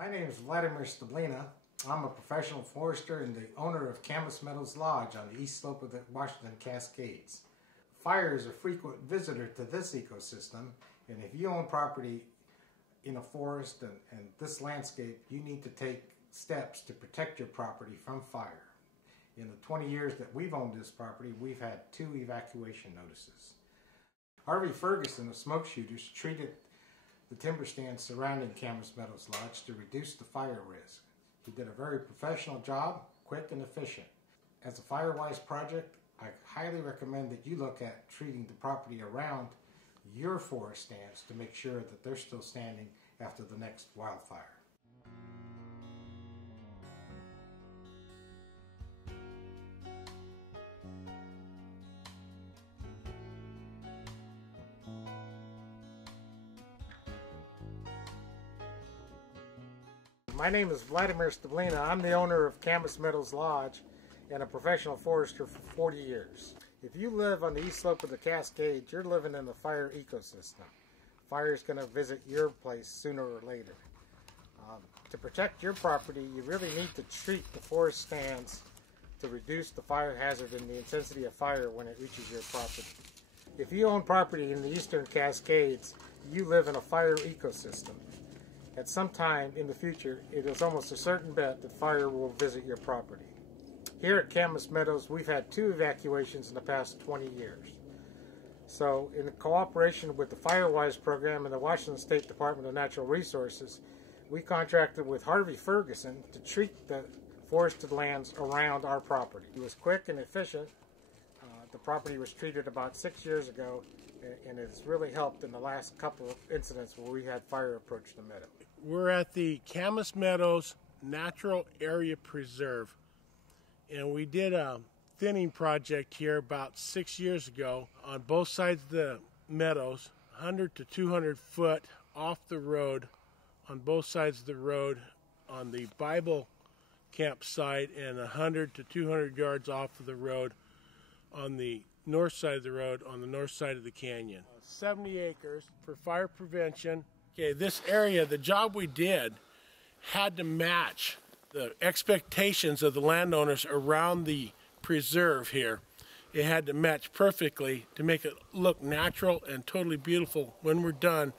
My name is Vladimir Stablina. I'm a professional forester and the owner of Camas Meadows Lodge on the east slope of the Washington Cascades. Fire is a frequent visitor to this ecosystem, and if you own property in a forest and this landscape, you need to take steps to protect your property from fire. In the 20 years that we've owned this property, we've had 2 evacuation notices. Harvey Ferguson of Smoke Shooters treated the timber stands surrounding Camas Meadows Lodge to reduce the fire risk. He did a very professional job, quick and efficient. As a fire-wise project, I highly recommend that you look at treating the property around your forest stands to make sure that they're still standing after the next wildfire. My name is Vladimir Stablina. I'm the owner of Camas Meadows Lodge and a professional forester for 40 years. If you live on the east slope of the Cascades, you're living in the fire ecosystem. Fire is going to visit your place sooner or later. To protect your property, you really need to treat the forest stands to reduce the fire hazard and the intensity of fire when it reaches your property. If you own property in the eastern Cascades, you live in a fire ecosystem. At some time in the future, it is almost a certain bet that fire will visit your property. Here at Camas Meadows, we've had 2 evacuations in the past 20 years. So, in cooperation with the FireWise program and the Washington State Department of Natural Resources, we contracted with Harvey Ferguson to treat the forested lands around our property. It was quick and efficient. The property was treated about 6 years ago, and it's really helped in the last couple of incidents where we had fire approach the meadow. We're at the Camas Meadows Natural Area Preserve, and we did a thinning project here about 6 years ago on both sides of the meadows, 100 to 200 foot off the road, on both sides of the road on the Bible campsite, and 100 to 200 yards off of the road on the north side of the road on the north side of the canyon. 70 acres for fire prevention. Okay, this area, the job we did had to match the expectations of the landowners around the preserve here. It had to match perfectly to make it look natural and totally beautiful when we're done,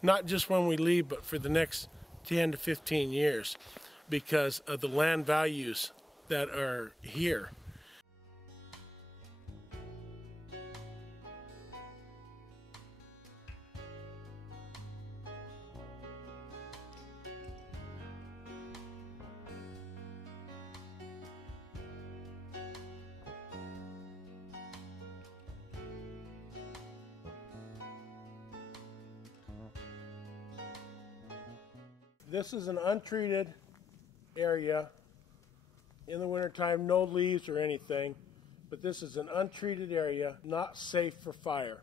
not just when we leave, but for the next 10 to 15 years because of the land values that are here. This is an untreated area. In the wintertime, no leaves or anything, but this is an untreated area, not safe for fire.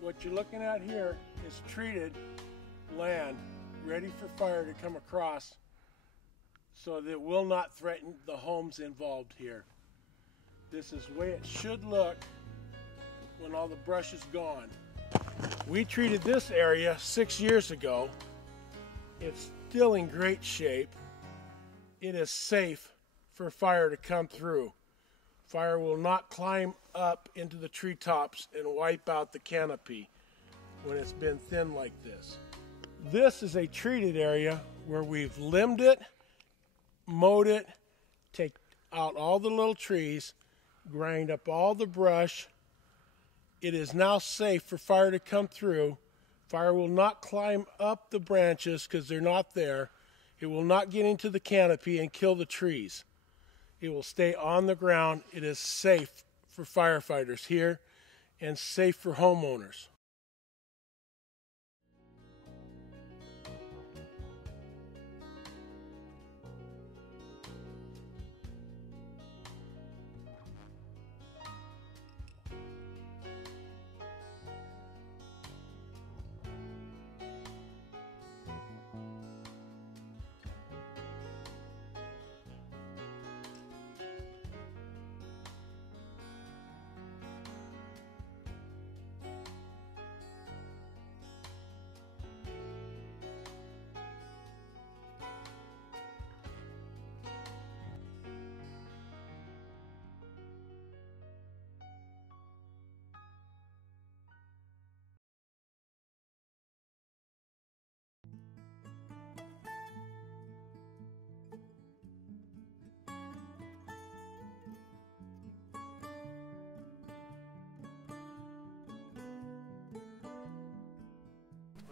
What you're looking at here is treated land ready for fire to come across so that it will not threaten the homes involved here. This is the way it should look when all the brush is gone. We treated this area 6 years ago. It's still in great shape. It is safe for fire to come through. Fire will not climb up into the treetops and wipe out the canopy when it's been thin like this. This is a treated area where we've limbed it, mowed it, take out all the little trees, grind up all the brush. It is now safe for fire to come through. Fire will not climb up the branches because they're not there. It will not get into the canopy and kill the trees. It will stay on the ground. It is safe for firefighters here and safe for homeowners.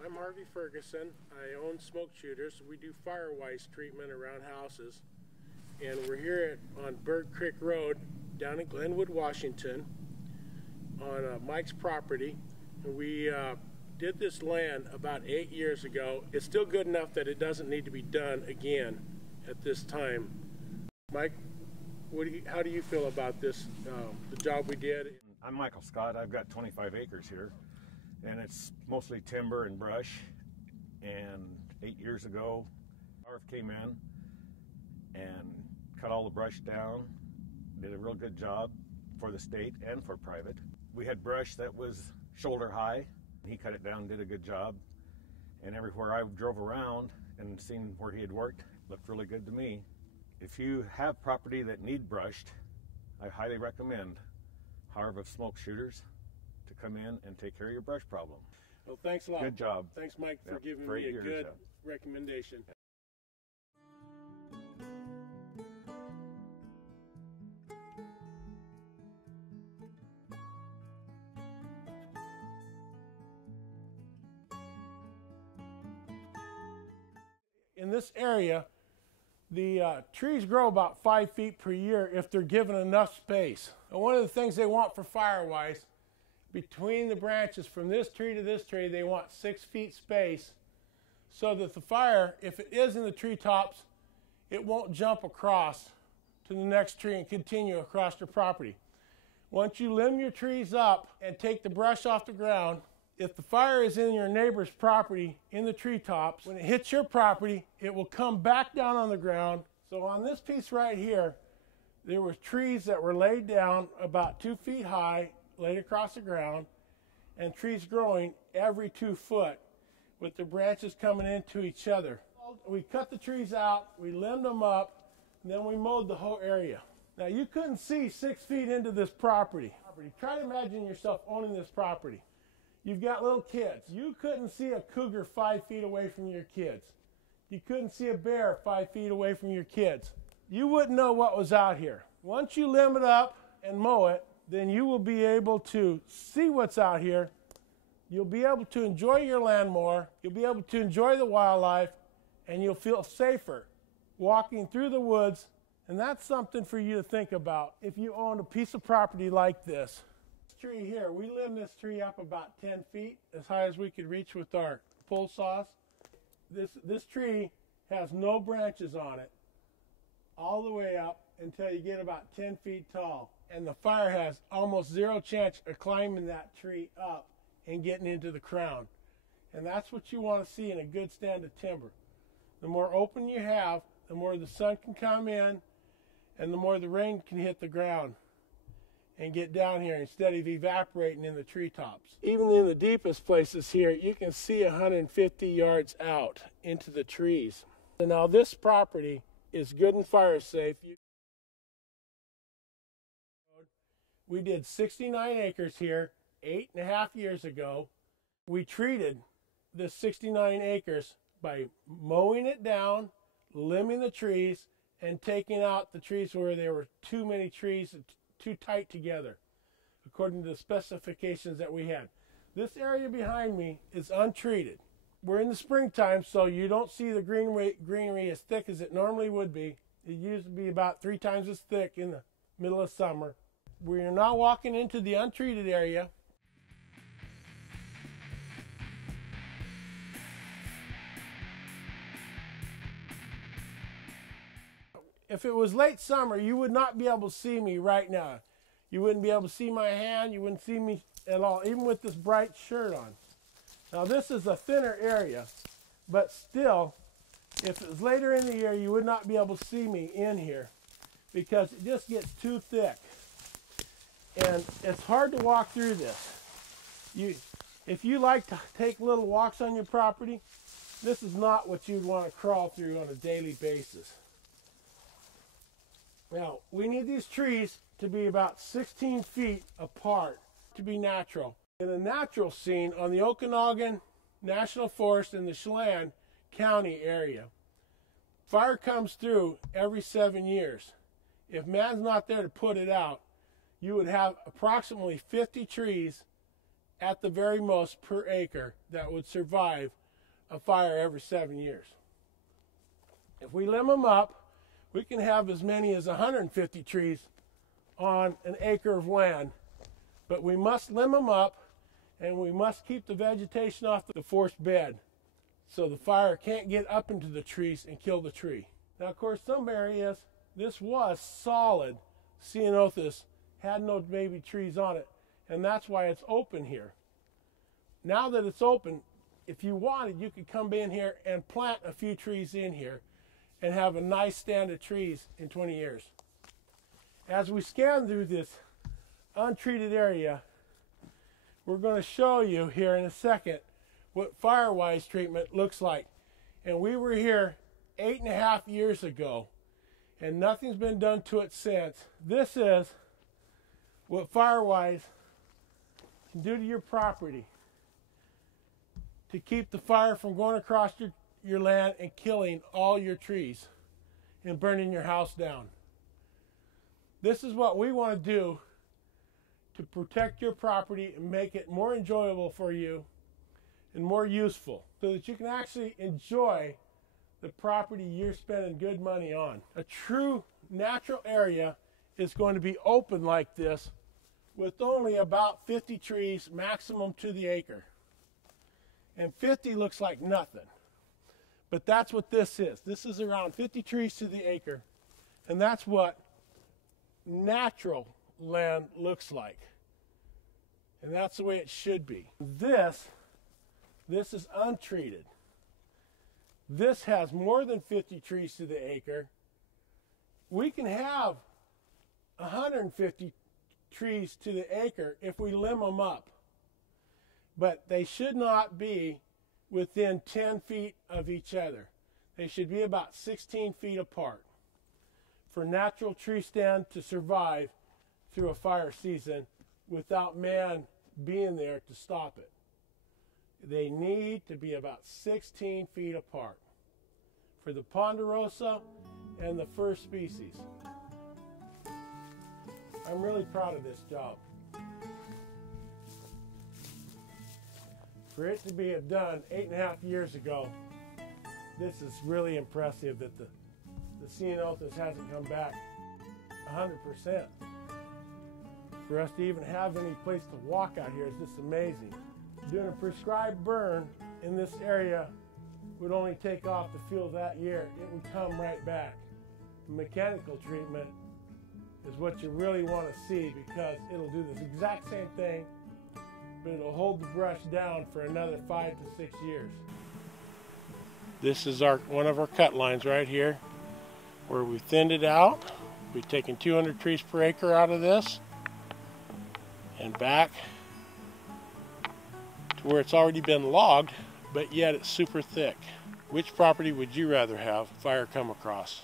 I'm Harvey Ferguson. I own Smoke Shooters. We do fire-wise treatment around houses. And we're here on Bird Creek Road down in Glenwood, Washington on Mike's property. And we did this land about 8 years ago. It's still good enough that it doesn't need to be done again at this time. Mike, how do you feel about this, the job we did? I'm Michael Scott. I've got 25 acres here, and it's mostly timber and brush. And 8 years ago, Harv came in and cut all the brush down, did a real good job for the state and for private. We had brush that was shoulder high. He cut it down, did a good job. And everywhere I drove around and seen where he had worked, looked really good to me. If you have property that need brushed, I highly recommend Harv of Smoke Shooters to come in and take care of your brush problem. Well, thanks a lot. Good job. Thanks, Mike, for giving me a good recommendation. In this area, the trees grow about 5 feet per year if they're given enough space. And one of the things they want for fire-wise, between the branches from this tree to this tree, they want 6 feet space so that the fire, if it is in the treetops, it won't jump across to the next tree and continue across your property. Once you limb your trees up and take the brush off the ground, if the fire is in your neighbor's property in the treetops, when it hits your property, it will come back down on the ground. So on this piece right here, there were trees that were laid down about 2 feet high, laid across the ground, and trees growing every 2 foot with the branches coming into each other. We cut the trees out, we limbed them up, and then we mowed the whole area. Now you couldn't see 6 feet into this property. Try to imagine yourself owning this property. You've got little kids. You couldn't see a cougar 5 feet away from your kids. You couldn't see a bear 5 feet away from your kids. You wouldn't know what was out here. Once you limb it up and mow it, then you will be able to see what's out here. You'll be able to enjoy your land more. You'll be able to enjoy the wildlife, and you'll feel safer walking through the woods. And that's something for you to think about if you own a piece of property like this. Tree here, we limbed this tree up about 10 feet, as high as we could reach with our pull saws. This tree has no branches on it all the way up until you get about 10 feet tall, and the fire has almost zero chance of climbing that tree up and getting into the crown. And that's what you want to see in a good stand of timber. The more open you have, the more the sun can come in and the more the rain can hit the ground and get down here instead of evaporating in the treetops. Even in the deepest places here, you can see 150 yards out into the trees. And now this property is good and fire safe. We did 69 acres here 8.5 years ago. We treated this 69 acres by mowing it down, limbing the trees, and taking out the trees where there were too many trees too tight together, according to the specifications that we had. This area behind me is untreated. We're in the springtime, so you don't see the greenery as thick as it normally would be. It used to be about 3 times as thick in the middle of summer. We are now walking into the untreated area. If it was late summer, you would not be able to see me right now. You wouldn't be able to see my hand. You wouldn't see me at all, even with this bright shirt on. Now this is a thinner area, but still, if it was later in the year, you would not be able to see me in here because it just gets too thick. And it's hard to walk through this. If you like to take little walks on your property, this is not what you'd want to crawl through on a daily basis. Now, we need these trees to be about 16 feet apart to be natural. In a natural scene on the Okanagan National Forest in the Chelan County area, fire comes through every 7 years. If man's not there to put it out, you would have approximately 50 trees at the very most per acre that would survive a fire every 7 years. If we limb them up, we can have as many as 150 trees on an acre of land, but we must limb them up and we must keep the vegetation off the forest bed so the fire can't get up into the trees and kill the tree. Now, of course, some areas, this was solid ceanothus, had no baby trees on it, and that's why it's open here. Now that it's open, if you wanted, you could come in here and plant a few trees in here and have a nice stand of trees in 20 years. As we scan through this untreated area, we're going to show you here in a second what Firewise treatment looks like. And we were here 8.5 years ago, and nothing's been done to it since. This is what Firewise can do to your property to keep the fire from going across your land and killing all your trees and burning your house down. This is what we want to do to protect your property and make it more enjoyable for you and more useful so that you can actually enjoy the property you're spending good money on. A true natural area is going to be open like this with only about 50 trees maximum to the acre. And 50 looks like nothing. But that's what this is. This is around 50 trees to the acre. And that's what natural land looks like. And that's the way it should be. This is untreated. This has more than 50 trees to the acre. We can have 150 trees to the acre if we limb them up. But they should not be within 10 feet of each other. They should be about 16 feet apart for natural tree stand to survive through a fire season without man being there to stop it. They need to be about 16 feet apart for the ponderosa and the first species. I'm really proud of this job. For it to be done 8.5 years ago, this is really impressive that the ceanothus hasn't come back 100%. For us to even have any place to walk out here is just amazing. Doing a prescribed burn in this area would only take off the fuel that year. It would come right back. Mechanical treatment is what you really want to see because it'll do this exact same thing, but it'll hold the brush down for another 5 to 6 years. This is one of our cut lines right here where we thinned it out. We've taken 200 trees per acre out of this and back to where it's already been logged, but yet it's super thick. Which property would you rather have fire come across?